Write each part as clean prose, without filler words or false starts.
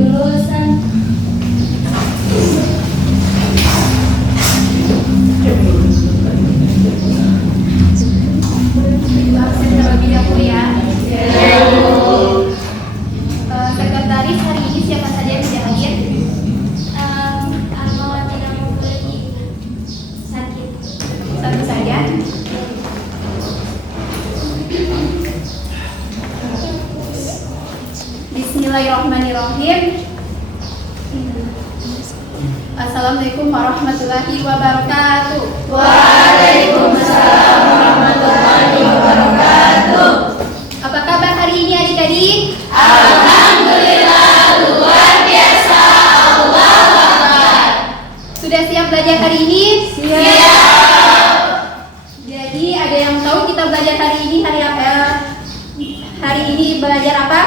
jurusan terlebih dahulu ya. Sekretaris hari ini siapa saja yang tidak hadir? Kalau tidak mau pergi sakit. Satu saja. Bismillahirrahmanirrahim. Assalamualaikum warahmatullahi wabarakatuh. Waalaikumsalam warahmatullahi wabarakatuh. Apa kabar hari ini adik-adik? Alhamdulillah luar biasa. Allahu Akbar. Sudah siap belajar hari ini? Siap. Jadi ada yang tahu kita belajar hari ini hari apa? Hari ini belajar apa?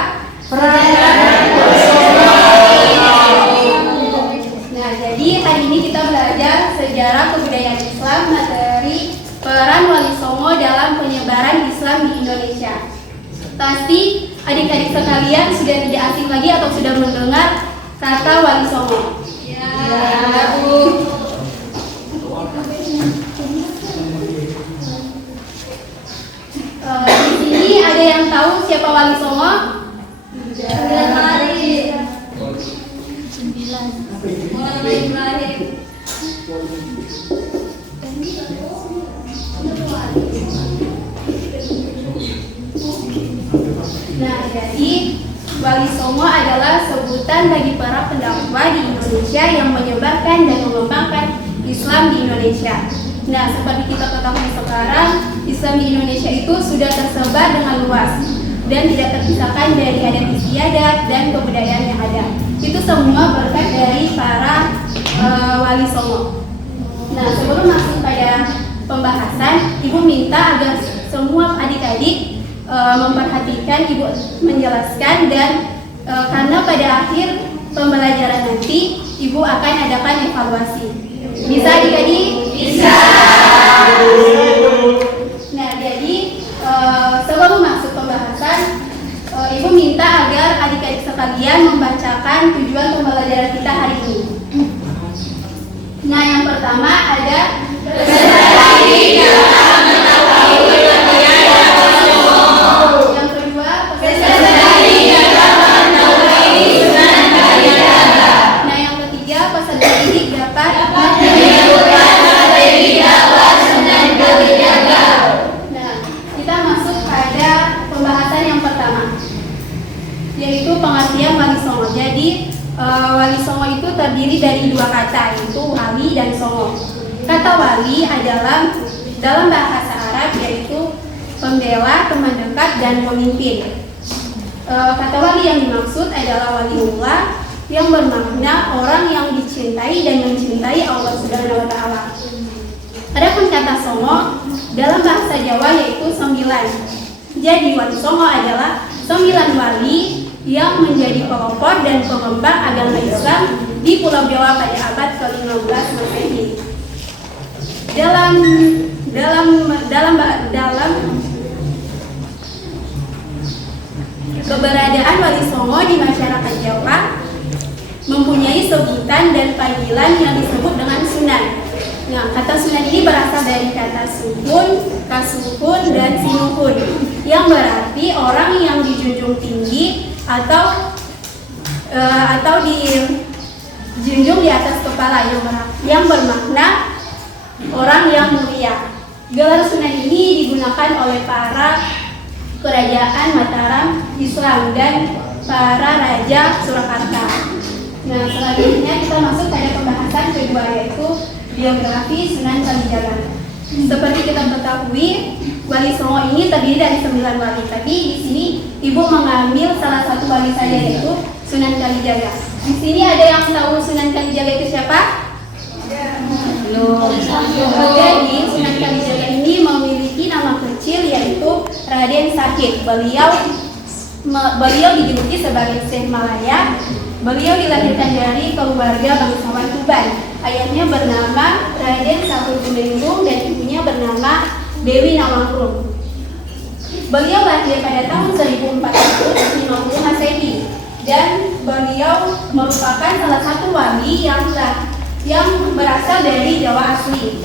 Nah, jadi hari ini kita belajar sejarah kebudayaan Islam, materi peran Wali Songo dalam penyebaran Islam di Indonesia. Pasti adik-adik sekalian sudah tidak asing lagi atau sudah mendengar kata Wali Songo. Ya, Bu. Di sini ada yang tahu siapa Wali Songo? 9 hari. 9. Mulai lahir. Nah, jadi Wali Songo adalah sebutan bagi para pendakwah di Indonesia yang menyebarkan dan mengembangkan Islam di Indonesia. Nah, seperti kita ketahui sekarang, Islam di Indonesia itu sudah tersebar dengan luas dan tidak terpisahkan dari adat istiadat dan kebudayaan yang ada. Itu semua berkat dari para Wali Songo. Nah, sebelum masuk pada pembahasan, Ibu minta agar semua adik-adik memperhatikan Ibu menjelaskan dan karena pada akhir pembelajaran nanti Ibu akan adakan evaluasi. Bisa adik-adik? Bisa. Nah, jadi sebelum masuk pembahasan, Ibu minta agar adik-adik sekalian membacakan tujuan pembelajaran kita hari ini. Nah, yang pertama ada Peserta didik dalam mengetahui pengertian Wali Songo. yang kedua Peserta didik dalam mengetahui Sunan Kalijaga. Nah, yang ketiga peserta didik dapat Menyebutkan materi dakwah Sunan Kalijaga. Nah, kita masuk pada pembahasan yang pertama, yaitu pengertian Wali Songo. Jadi Wali Songo itu terdiri dari dua kata, yaitu wali dan songo. Kata wali adalah dalam bahasa Arab yaitu pembela, teman dekat, dan pemimpin. Kata wali yang dimaksud adalah waliullah yang bermakna orang yang dicintai dan mencintai Allah Subhanahu wa Ta'ala. Adapun kata songo dalam bahasa Jawa yaitu 9. Jadi Wali Songo adalah 9 wali yang menjadi pelopor dan pengembang agama Islam di Pulau Jawa pada abad ke-15 Masehi. Dalam keberadaan Wali Songo di masyarakat Jawa mempunyai sebutan dan panggilan yang disebut dengan sunan. Nah, kata sunan ini berasal dari kata suhun, kasuhun, dan sinuhun yang berarti orang yang dijunjung tinggi atau dijunjung di atas kepala, yang bermakna orang yang mulia. Gelar sunan ini digunakan oleh para kerajaan Mataram Islam dan para raja Surakarta. Nah, selanjutnya kita masuk pada pembahasan kedua, yaitu biografi Sunan Kalijaga. Seperti kita ketahui, Wali Songo ini terdiri dari 9 wali. Tapi di sini Ibu mengambil salah satu wali saja, yaitu Sunan Kalijaga. Di sini ada yang tahu Sunan Kalijaga itu siapa? Belum. Jadi Sunan Kalijaga ini memiliki nama kecil yaitu Raden Sakit. Beliau dijuluki sebagai Syekh Malaya. Beliau dilahirkan dari keluarga bangsawan Tuban. Ayahnya bernama Raden Sakutumenggung dan ibunya bernama Dewi Nawangrum. Beliau lahir pada tahun 1450 Masehi. dan beliau merupakan salah satu wali yang berasal dari Jawa asli.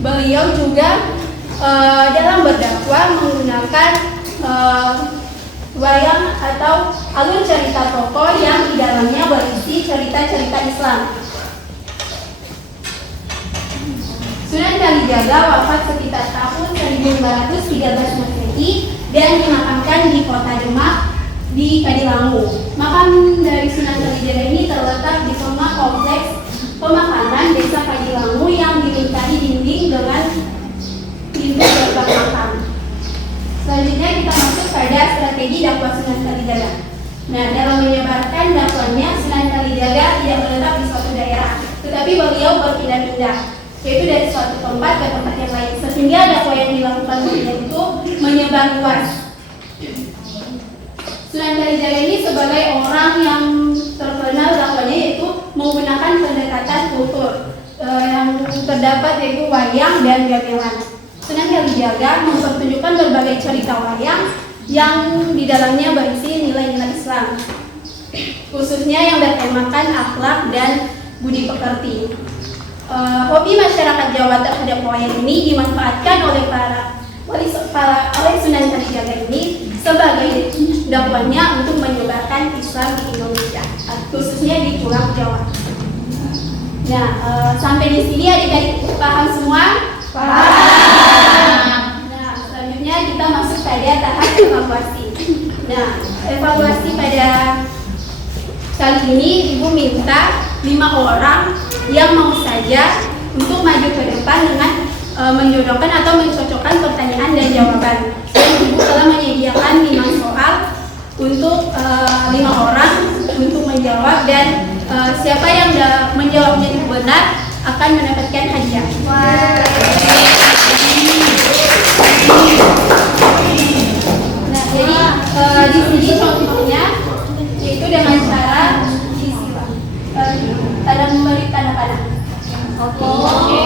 Beliau juga dalam berdakwah menggunakan wayang atau alur cerita tokoh yang di dalamnya berisi cerita-cerita Islam. Sunan Kalijaga wafat sekitar tahun 1513 Masehi dan dimakamkan di Kota Demak di Kadilangu. Makam dari Sunan Kalijaga ini terletak di tengah kompleks pemakaman Desa Kadilangu yang dilingkari dinding dengan pintu gerbang makam. Selanjutnya kita masuk pada strategi dakwah Sunan Kalijaga. Nah, dalam menyebarkan dakwahnya, Sunan Kalijaga tidak menetap di suatu daerah, tetapi beliau berpindah-pindah, yaitu dari suatu tempat ke tempat yang lain, sehingga dakwah yang dilakukan beliau itu menyebar luas. Sunan Kalijaga ini sebagai orang yang terkenal dakwahnya yaitu menggunakan pendekatan kultur yang terdapat yaitu wayang dan gamelan. Sunan Kalijaga mempertunjukkan berbagai cerita wayang yang di dalamnya berisi nilai-nilai Islam, khususnya yang bertemakan akhlak dan budi pekerti. Hobi masyarakat Jawa terhadap wayang ini dimanfaatkan oleh oleh Sunan Kalijaga ini sebagai dakwahnya untuk menyebarkan Islam di Indonesia, khususnya di Pulau Jawa. Nah, sampai di sini adik-adik paham semua? Paham. Nah, selanjutnya kita masuk pada tahap evaluasi. Nah, evaluasi pada kali ini Ibu minta 5 orang yang mau saja untuk maju ke depan dengan menjodohkan atau mencocokkan pertanyaan dan jawaban. Dan Ibu telah menyediakan 5 soal untuk 5 orang untuk menjawab, dan siapa yang menjawabnya itu benar akan mendapatkan hadiah. Nah, jadi di sini contohnya yaitu dengan cara memberi tanda panah. Oke.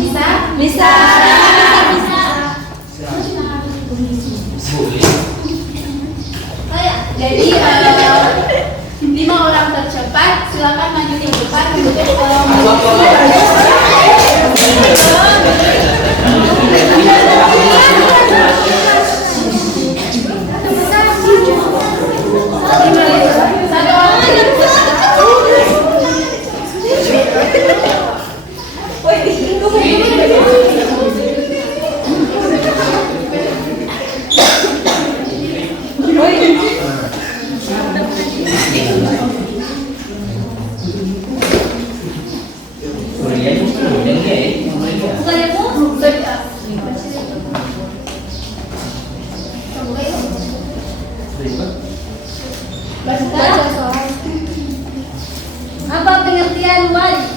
Bisa? Bisa. Jadi 5 orang tercepat silakan maju di depan untuk apa pengertian wali?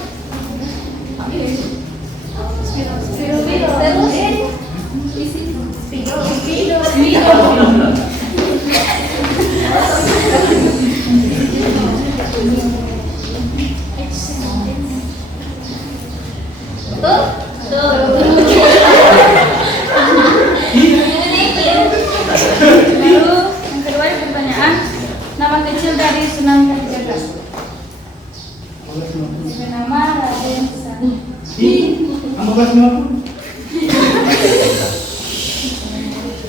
Lalu yang kedua pertanyaan, nama kecil dari Sunan Kalijaga. Nama Raden Sani.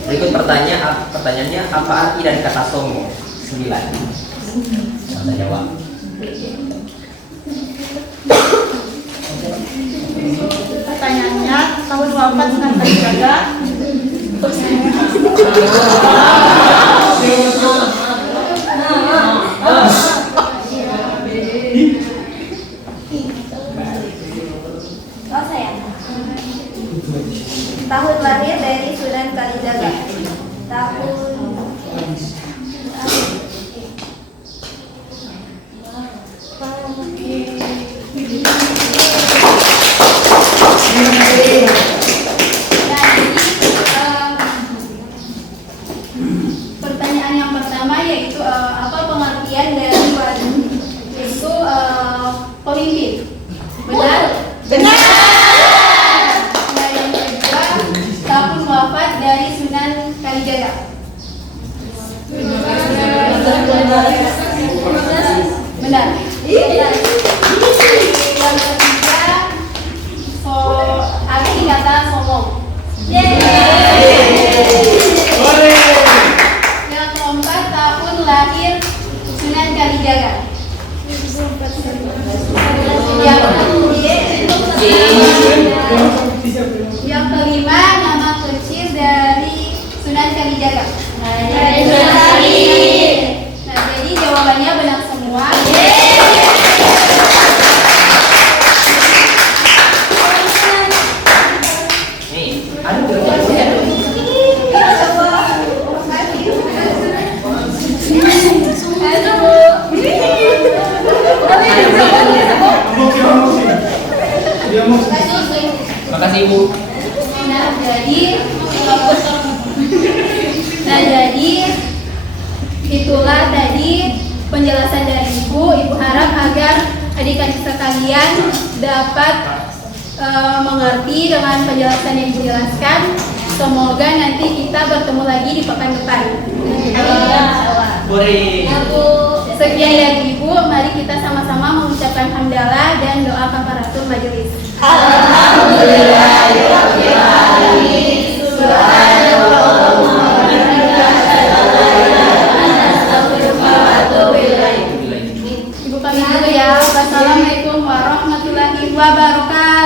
Berikut pertanyaannya, apa arti dari kata songo? 9. Bahasa Jawa. Pertanyaannya, tahun wafat Sunan Kalijaga. Tahun lahir dari Sunan Kalijaga. Tahun pertanyaan yang pertama yaitu apa pengertian dari wali? Yaitu pemimpin. Benar? benar. Nah, yang kedua tahun wafat dari Sunan Kalijaga. Benar. Yang ketiga, arti kata somong. Yang keempat, tahun lahir Sunan Kalijaga. Yang kelima, nama kecil dari Sunan Kalijaga. Nah, jadi jawabannya benar semua. Nih, aduh jawabannya. Makasih Ibu. Nah jadi itulah tadi penjelasan dari Ibu. Ibu harap agar adik-adik sekalian dapat mengerti dengan penjelasan yang dijelaskan. Semoga nanti kita bertemu lagi di pekan depan. Boleh. Sekian dari Ibu, mari kita sama-sama mengucapkan hamdalah dan doa kafaratul majelis. Ibu pamit dulu ya. Wassalamualaikum warahmatullahi wabarakatuh.